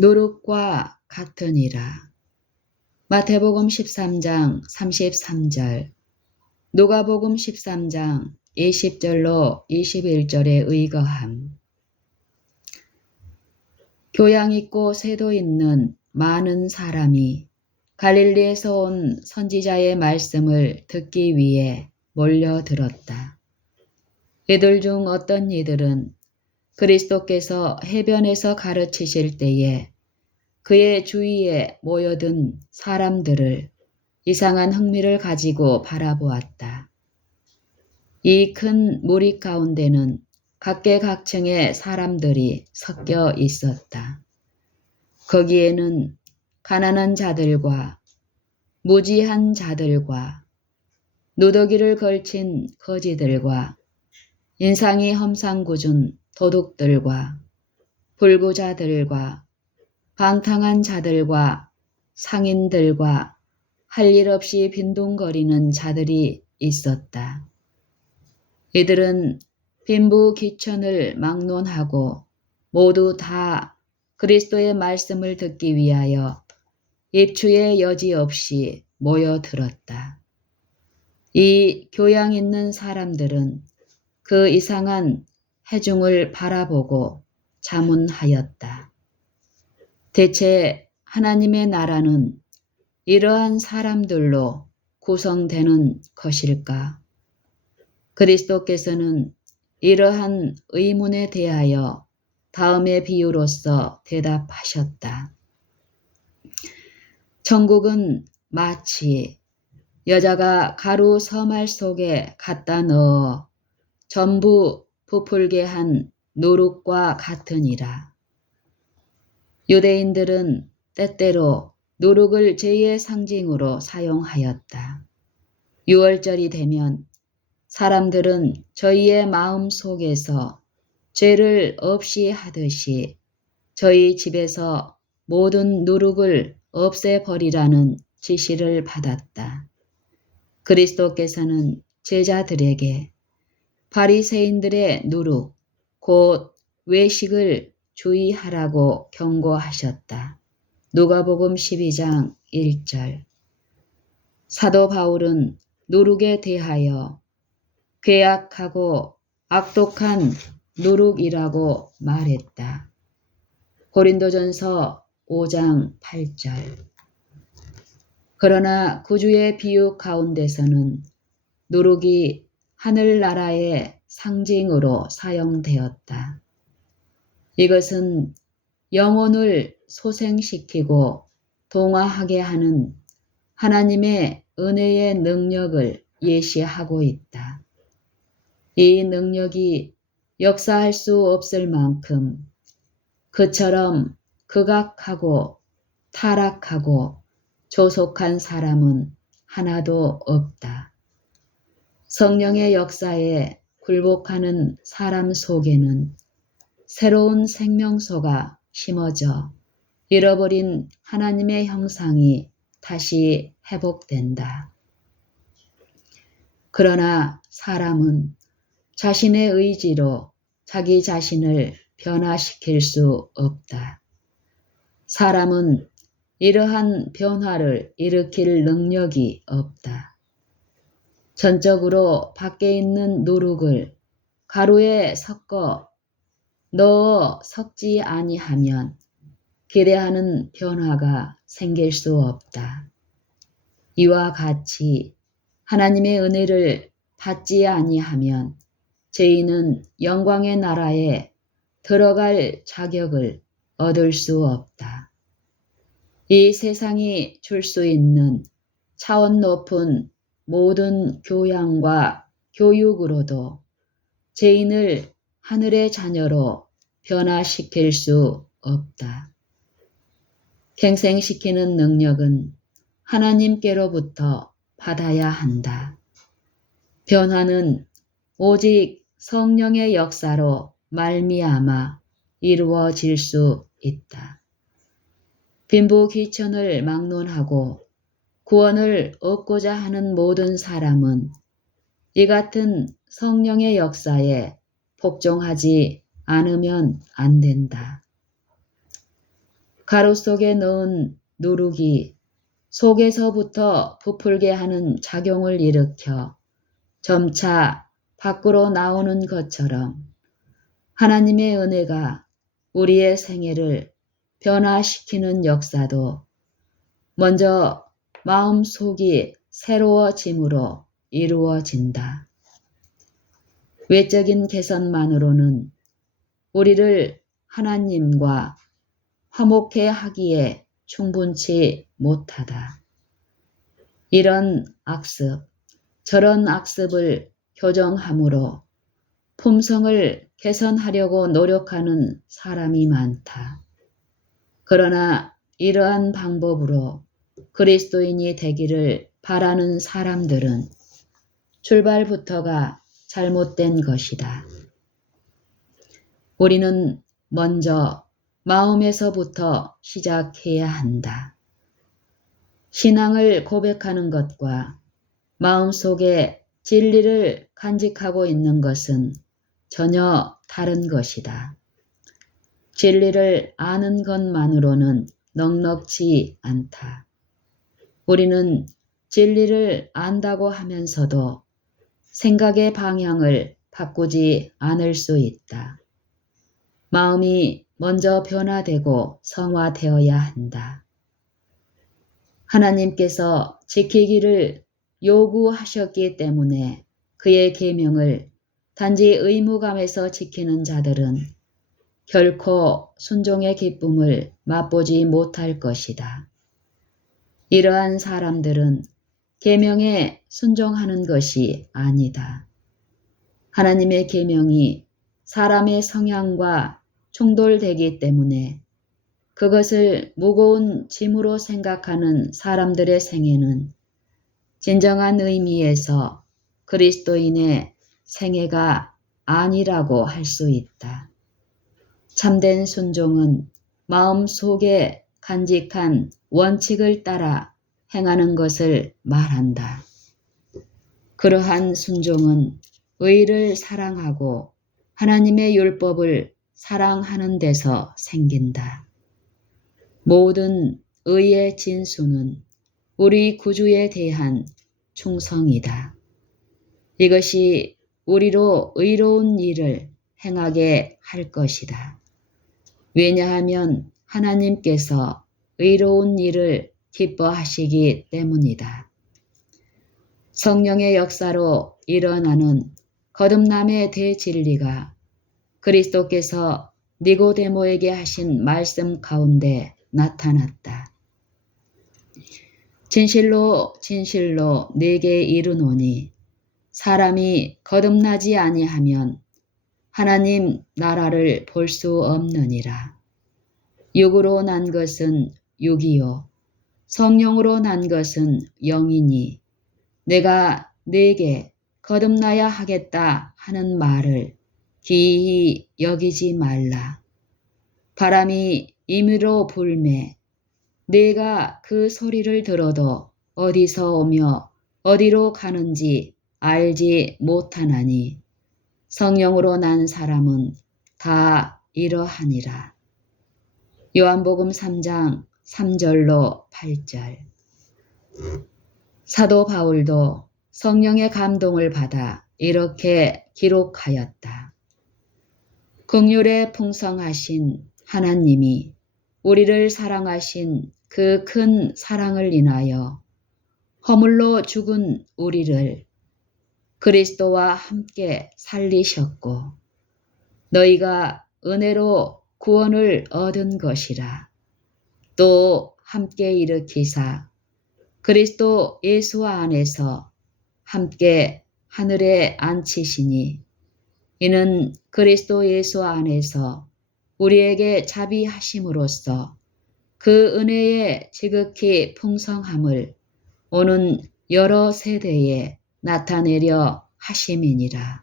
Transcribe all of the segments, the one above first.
노릇과 같으니라. 마태복음 13장 33절, 누가복음 13장 20절로 21절의 의거함. 교양 있고 세도 있는 많은 사람이 갈릴리에서 온 선지자의 말씀을 듣기 위해 몰려들었다. 이들 중 어떤 이들은 그리스도께서 해변에서 가르치실 때에 그의 주위에 모여든 사람들을 이상한 흥미를 가지고 바라보았다. 이 큰 무리 가운데는 각계각층의 사람들이 섞여 있었다. 거기에는 가난한 자들과 무지한 자들과 누더기를 걸친 거지들과 인상이 험상궂은 도둑들과 불구자들과 방탕한 자들과 상인들과 할 일 없이 빈둥거리는 자들이 있었다. 이들은 빈부귀천을 막론하고 모두 다 그리스도의 말씀을 듣기 위하여 입추의 여지 없이 모여들었다. 이 교양 있는 사람들은 그 이상한 회중을 바라보고 자문하였다. 대체 하나님의 나라는 이러한 사람들로 구성되는 것일까? 그리스도께서는 이러한 의문에 대하여 다음의 비유로서 대답하셨다. 천국은 마치 여자가 가루 서말 속에 갖다 넣어 전부 부풀게 한 누룩과 같으니라. 유대인들은 때때로 누룩을 죄의 상징으로 사용하였다. 유월절이 되면 사람들은 저희의 마음 속에서 죄를 없이 하듯이 저희 집에서 모든 누룩을 없애버리라는 지시를 받았다. 그리스도께서는 제자들에게 바리새인들의 누룩, 곧 외식을 주의하라고 경고하셨다. 누가복음 12장 1절. 사도 바울은 누룩에 대하여 괴악하고 악독한 누룩이라고 말했다. 고린도전서 5장 8절. 그러나 구주의 비유 가운데서는 누룩이 하늘나라의 상징으로 사용되었다. 이것은 영혼을 소생시키고 동화하게 하는 하나님의 은혜의 능력을 예시하고 있다. 이 능력이 역사할 수 없을 만큼 그처럼 극악하고 타락하고 조속한 사람은 하나도 없다. 성령의 역사에 굴복하는 사람 속에는 새로운 생명소가 심어져 잃어버린 하나님의 형상이 다시 회복된다. 그러나 사람은 자신의 의지로 자기 자신을 변화시킬 수 없다. 사람은 이러한 변화를 일으킬 능력이 없다. 전적으로 밖에 있는 누룩을 가루에 넣어 섞지 아니하면 기대하는 변화가 생길 수 없다. 이와 같이 하나님의 은혜를 받지 아니하면 죄인은 영광의 나라에 들어갈 자격을 얻을 수 없다. 이 세상이 줄 수 있는 차원 높은 모든 교양과 교육으로도 죄인을 하늘의 자녀로 변화시킬 수 없다. 갱생시키는 능력은 하나님께로부터 받아야 한다. 변화는 오직 성령의 역사로 말미암아 이루어질 수 있다. 빈부귀천을 막론하고 구원을 얻고자 하는 모든 사람은 이 같은 성령의 역사에 복종하지 않으면 안 된다. 가루 속에 넣은 누룩이 속에서부터 부풀게 하는 작용을 일으켜 점차 밖으로 나오는 것처럼 하나님의 은혜가 우리의 생애를 변화시키는 역사도 먼저 마음속이 새로워짐으로 이루어진다. 외적인 개선만으로는 우리를 하나님과 화목해 하기에 충분치 못하다. 이런 악습, 저런 악습을 교정함으로 품성을 개선하려고 노력하는 사람이 많다. 그러나 이러한 방법으로 그리스도인이 되기를 바라는 사람들은 출발부터가 잘못된 것이다. 우리는 먼저 마음에서부터 시작해야 한다. 신앙을 고백하는 것과 마음속에 진리를 간직하고 있는 것은 전혀 다른 것이다. 진리를 아는 것만으로는 넉넉지 않다. 우리는 진리를 안다고 하면서도 생각의 방향을 바꾸지 않을 수 있다. 마음이 먼저 변화되고 성화되어야 한다. 하나님께서 지키기를 요구하셨기 때문에 그의 계명을 단지 의무감에서 지키는 자들은 결코 순종의 기쁨을 맛보지 못할 것이다. 이러한 사람들은 계명에 순종하는 것이 아니다. 하나님의 계명이 사람의 성향과 충돌되기 때문에 그것을 무거운 짐으로 생각하는 사람들의 생애는 진정한 의미에서 그리스도인의 생애가 아니라고 할 수 있다. 참된 순종은 마음속에 간직한 원칙을 따라 행하는 것을 말한다. 그러한 순종은 의를 사랑하고 하나님의 율법을 사랑하는 데서 생긴다. 모든 의의 진수는 우리 구주에 대한 충성이다. 이것이 우리로 의로운 일을 행하게 할 것이다. 왜냐하면 하나님께서 의로운 일을 기뻐하시기 때문이다. 성령의 역사로 일어나는 거듭남의 대진리가 그리스도께서 니고데모에게 하신 말씀 가운데 나타났다. 진실로 진실로 네게 이르노니 사람이 거듭나지 아니하면 하나님 나라를 볼 수 없느니라. 육으로 난 것은 육이요 성령으로 난 것은 영이니 내가 네게 거듭나야 하겠다 하는 말을 기이히 여기지 말라. 바람이 임의로 불매 네가 그 소리를 들어도 어디서 오며 어디로 가는지 알지 못하나니 성령으로 난 사람은 다 이러하니라. 요한복음 3장 3절로 8절. 사도 바울도 성령의 감동을 받아 이렇게 기록하였다. 긍휼에 풍성하신 하나님이 우리를 사랑하신 그 큰 사랑을 인하여 허물로 죽은 우리를 그리스도와 함께 살리셨고 너희가 은혜로 구원을 얻은 것이라. 또 함께 일으키사 그리스도 예수 안에서 함께 하늘에 앉히시니 이는 그리스도 예수 안에서 우리에게 자비하심으로써 그 은혜의 지극히 풍성함을 오는 여러 세대에 나타내려 하심이니라.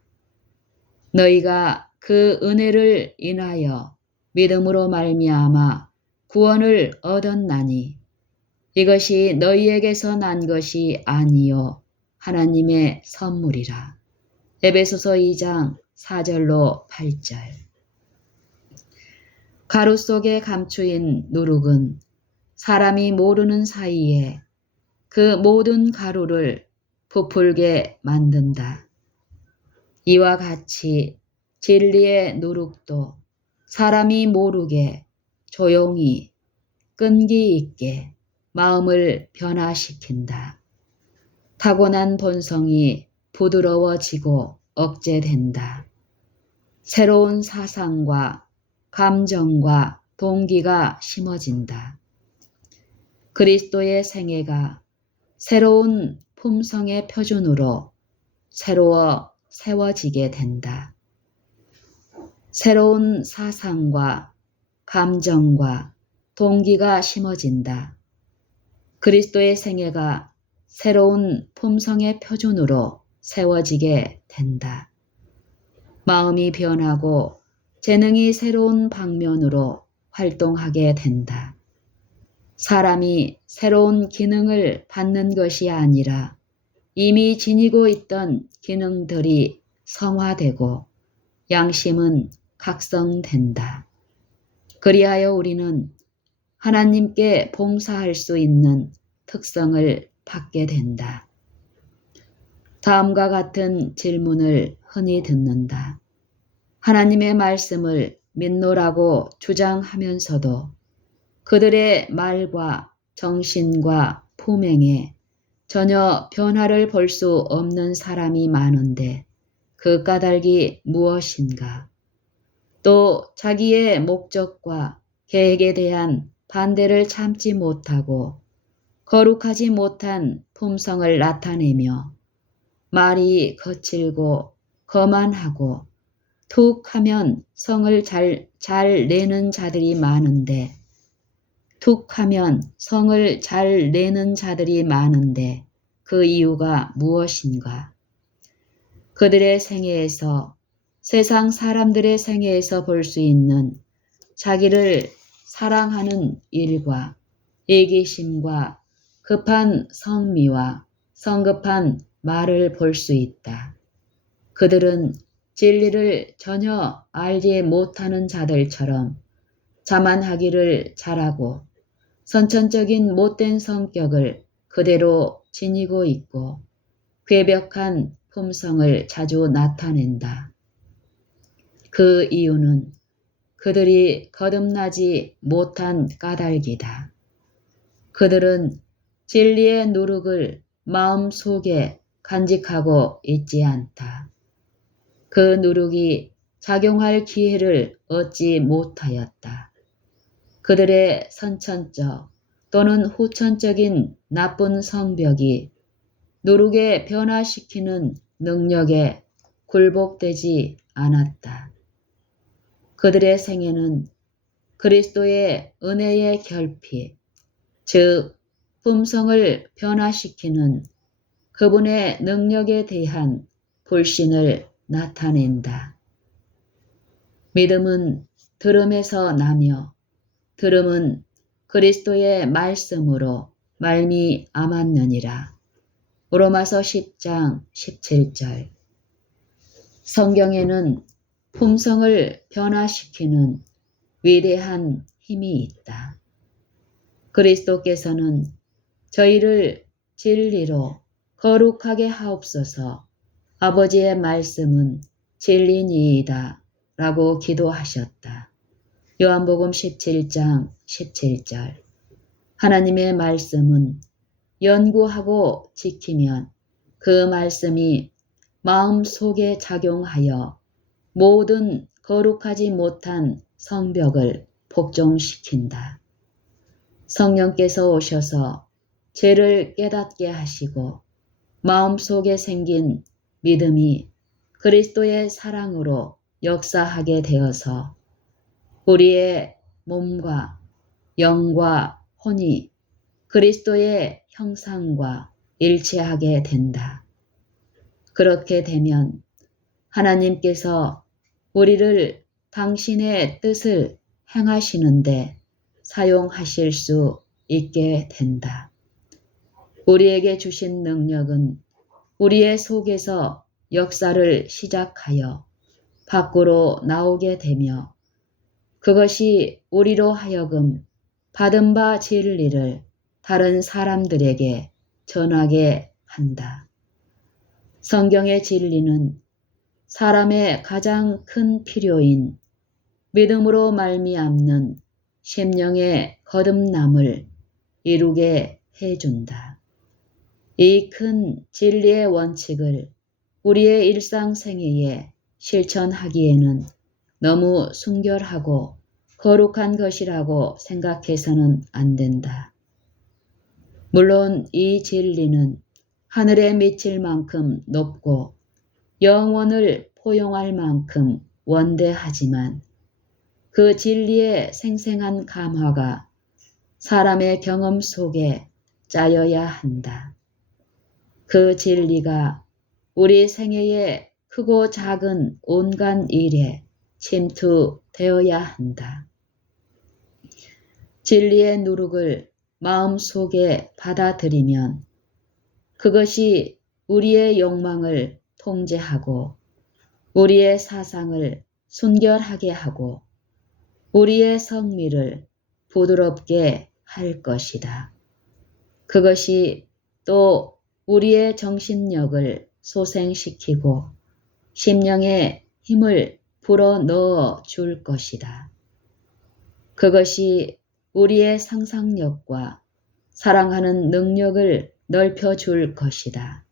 너희가 그 은혜를 인하여 믿음으로 말미암아 구원을 얻었나니 이것이 너희에게서 난 것이 아니요 하나님의 선물이라. 에베소서 2장 4절로 8절. 가루 속에 감추인 누룩은 사람이 모르는 사이에 그 모든 가루를 부풀게 만든다. 이와 같이 진리의 누룩도 사람이 모르게 조용히 끈기 있게 마음을 변화시킨다. 타고난 본성이 부드러워지고 억제된다. 새로운 사상과 감정과 동기가 심어진다. 그리스도의 생애가 새로운 품성의 표준으로 새로워 세워지게 된다. 새로운 사상과 감정과 동기가 심어진다. 그리스도의 생애가 새로운 품성의 표준으로 세워지게 된다. 마음이 변하고 재능이 새로운 방면으로 활동하게 된다. 사람이 새로운 기능을 받는 것이 아니라 이미 지니고 있던 기능들이 성화되고 양심은 각성된다. 그리하여 우리는 하나님께 봉사할 수 있는 특성을 받게 된다. 다음과 같은 질문을 흔히 듣는다. 하나님의 말씀을 믿노라고 주장하면서도 그들의 말과 정신과 품행에 전혀 변화를 볼 수 없는 사람이 많은데 그 까닭이 무엇인가? 또 자기의 목적과 계획에 대한 반대를 참지 못하고 거룩하지 못한 품성을 나타내며 말이 거칠고 거만하고 툭 하면 성을 잘 내는 자들이 많은데 그 이유가 무엇인가? 그들의 생애에서 세상 사람들의 생애에서 볼 수 있는 자기를 사랑하는 일과 애기심과 급한 성미와 성급한 말을 볼 수 있다. 그들은 진리를 전혀 알지 못하는 자들처럼 자만하기를 잘하고 선천적인 못된 성격을 그대로 지니고 있고 괴벽한 품성을 자주 나타낸다. 그 이유는 그들이 거듭나지 못한 까닭이다. 그들은 진리의 누룩을 마음 속에 간직하고 있지 않다. 그 누룩이 작용할 기회를 얻지 못하였다. 그들의 선천적 또는 후천적인 나쁜 성벽이 누룩에 변화시키는 능력에 굴복되지 않았다. 그들의 생애는 그리스도의 은혜의 결핍, 즉 품성을 변화시키는 그분의 능력에 대한 불신을 나타낸다. 믿음은 들음에서 나며 들음은 그리스도의 말씀으로 말미암았느니라. 로마서 10장 17절. 성경에는 품성을 변화시키는 위대한 힘이 있다. 그리스도께서는 저희를 진리로 거룩하게 하옵소서. 아버지의 말씀은 진리니이다 라고 기도하셨다. 요한복음 17장 17절. 하나님의 말씀은 연구하고 지키면 그 말씀이 마음 속에 작용하여 모든 거룩하지 못한 성벽을 복종시킨다. 성령께서 오셔서 죄를 깨닫게 하시고 마음속에 생긴 믿음이 그리스도의 사랑으로 역사하게 되어서 우리의 몸과 영과 혼이 그리스도의 형상과 일치하게 된다. 그렇게 되면 하나님께서 우리를 당신의 뜻을 행하시는데 사용하실 수 있게 된다. 우리에게 주신 능력은 우리의 속에서 역사를 시작하여 밖으로 나오게 되며 그것이 우리로 하여금 받은 바 진리를 다른 사람들에게 전하게 한다. 성경의 진리는 사람의 가장 큰 필요인 믿음으로 말미암는 심령의 거듭남을 이루게 해준다. 이 큰 진리의 원칙을 우리의 일상생애에 실천하기에는 너무 순결하고 거룩한 것이라고 생각해서는 안 된다. 물론 이 진리는 하늘에 미칠 만큼 높고 영원을 포용할 만큼 원대하지만 그 진리의 생생한 감화가 사람의 경험 속에 짜여야 한다. 그 진리가 우리 생애의 크고 작은 온갖 일에 침투되어야 한다. 진리의 누룩을 마음속에 받아들이면 그것이 우리의 욕망을 통제하고 우리의 사상을 순결하게 하고 우리의 성미를 부드럽게 할 것이다. 그것이 또 우리의 정신력을 소생시키고 심령에 힘을 불어넣어 줄 것이다. 그것이 우리의 상상력과 사랑하는 능력을 넓혀 줄 것이다.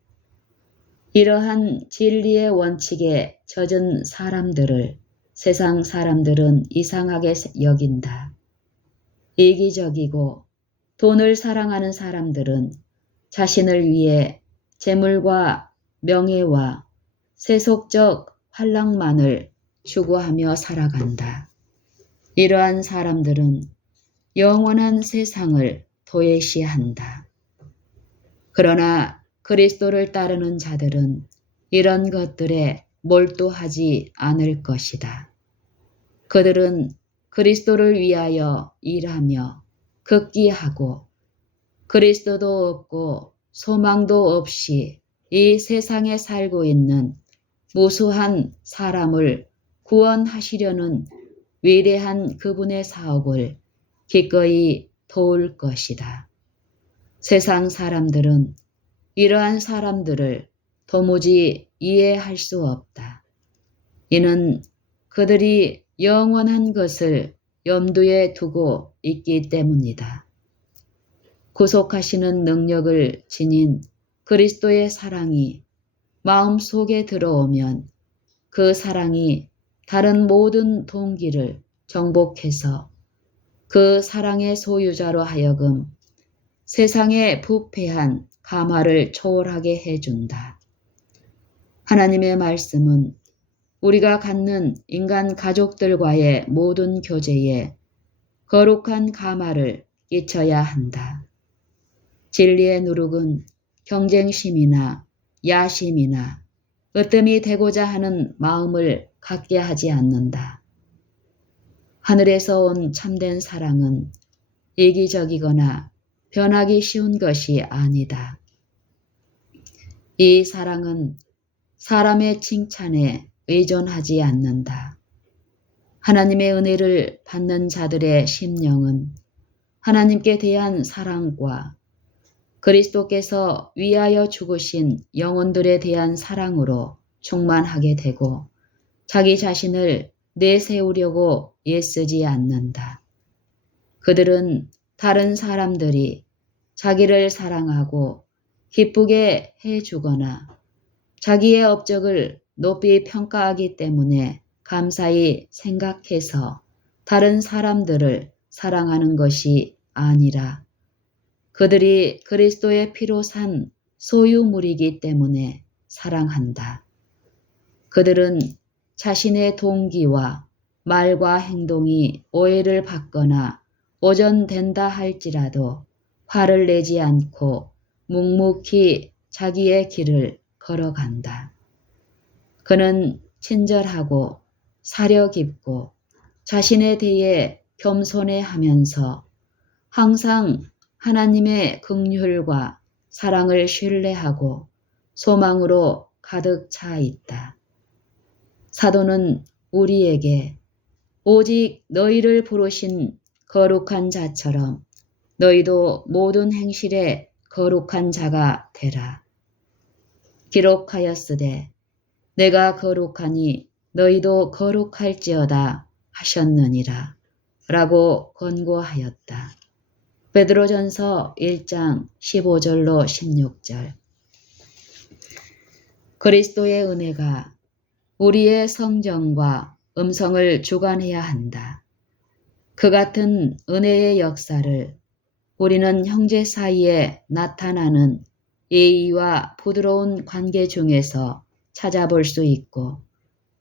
이러한 진리의 원칙에 젖은 사람들을 세상 사람들은 이상하게 여긴다. 이기적이고 돈을 사랑하는 사람들은 자신을 위해 재물과 명예와 세속적 환락만을 추구하며 살아간다. 이러한 사람들은 영원한 세상을 도외시한다. 그러나 그리스도를 따르는 자들은 이런 것들에 몰두하지 않을 것이다. 그들은 그리스도를 위하여 일하며 극기하고 그리스도도 없고 소망도 없이 이 세상에 살고 있는 무수한 사람을 구원하시려는 위대한 그분의 사업을 기꺼이 도울 것이다. 세상 사람들은 이러한 사람들을 도무지 이해할 수 없다. 이는 그들이 영원한 것을 염두에 두고 있기 때문이다. 구속하시는 능력을 지닌 그리스도의 사랑이 마음속에 들어오면 그 사랑이 다른 모든 동기를 정복해서 그 사랑의 소유자로 하여금 세상의 부패한 감화를 초월하게 해준다. 하나님의 말씀은 우리가 갖는 인간 가족들과의 모든 교제에 거룩한 감화를 끼쳐야 한다. 진리의 누룩은 경쟁심이나 야심이나 으뜸이 되고자 하는 마음을 갖게 하지 않는다. 하늘에서 온 참된 사랑은 이기적이거나 변하기 쉬운 것이 아니다. 이 사랑은 사람의 칭찬에 의존하지 않는다. 하나님의 은혜를 받는 자들의 심령은 하나님께 대한 사랑과 그리스도께서 위하여 죽으신 영혼들에 대한 사랑으로 충만하게 되고 자기 자신을 내세우려고 애쓰지 않는다. 그들은 다른 사람들이 자기를 사랑하고 기쁘게 해주거나 자기의 업적을 높이 평가하기 때문에 감사히 생각해서 다른 사람들을 사랑하는 것이 아니라 그들이 그리스도의 피로 산 소유물이기 때문에 사랑한다. 그들은 자신의 동기와 말과 행동이 오해를 받거나 오전된다 할지라도 화를 내지 않고 묵묵히 자기의 길을 걸어간다. 그는 친절하고 사려 깊고 자신에 대해 겸손해하면서 항상 하나님의 긍휼과 사랑을 신뢰하고 소망으로 가득 차 있다. 사도는 우리에게 오직 너희를 부르신 거룩한 자처럼 너희도 모든 행실에 거룩한 자가 되라. 기록하였으되 내가 거룩하니 너희도 거룩할지어다 하셨느니라 라고 권고하였다. 베드로전서 1장 15절로 16절. 그리스도의 은혜가 우리의 성정과 음성을 주관해야 한다. 그 같은 은혜의 역사를 우리는 형제 사이에 나타나는 예의와 부드러운 관계 중에서 찾아볼 수 있고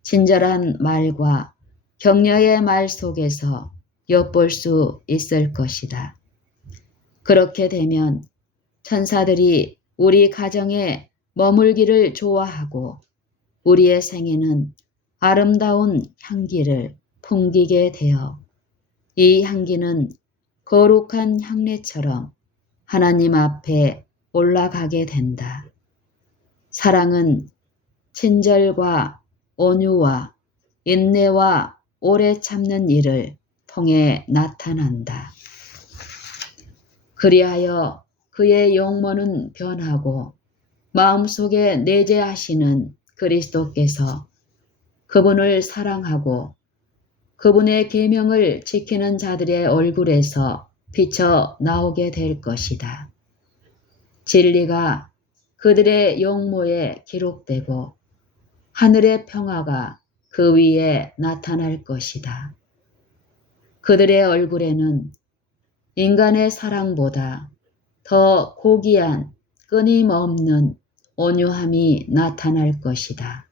친절한 말과 격려의 말 속에서 엿볼 수 있을 것이다. 그렇게 되면 천사들이 우리 가정에 머물기를 좋아하고 우리의 생에는 아름다운 향기를 풍기게 되어 이 향기는 거룩한 향례처럼 하나님 앞에 올라가게 된다. 사랑은 친절과 온유와 인내와 오래 참는 일을 통해 나타난다. 그리하여 그의 용모는 변하고 마음속에 내재하시는 그리스도께서 그분을 사랑하고 그분의 계명을 지키는 자들의 얼굴에서 비쳐 나오게 될 것이다. 진리가 그들의 용모에 기록되고 하늘의 평화가 그 위에 나타날 것이다. 그들의 얼굴에는 인간의 사랑보다 더 고귀한 끊임없는 온유함이 나타날 것이다.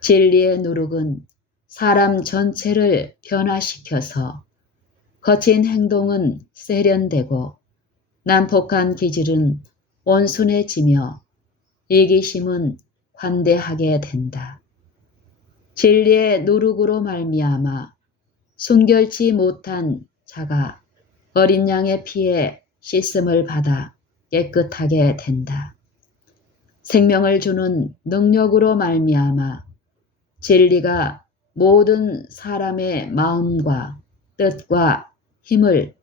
진리의 누룩은 사람 전체를 변화시켜서 거친 행동은 세련되고 난폭한 기질은 온순해지며 이기심은 관대하게 된다. 진리의 누룩으로 말미암아 순결치 못한 자가 어린 양의 피에 씻음을 받아 깨끗하게 된다. 생명을 주는 능력으로 말미암아 진리가 모든 사람의 마음과 뜻과 힘을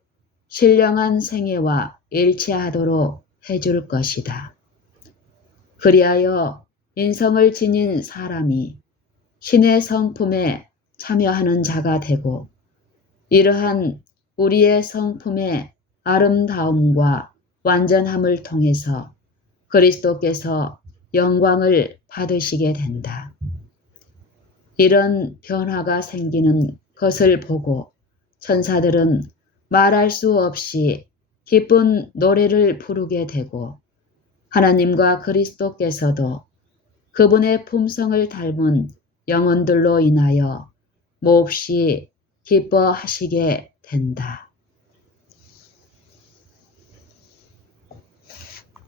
신령한 생애와 일치하도록 해줄 것이다. 그리하여 인성을 지닌 사람이 신의 성품에 참여하는 자가 되고 이러한 우리의 성품의 아름다움과 완전함을 통해서 그리스도께서 영광을 받으시게 된다. 이런 변화가 생기는 것을 보고 천사들은 말할 수 없이 기쁜 노래를 부르게 되고 하나님과 그리스도께서도 그분의 품성을 닮은 영혼들로 인하여 몹시 기뻐하시게 된다.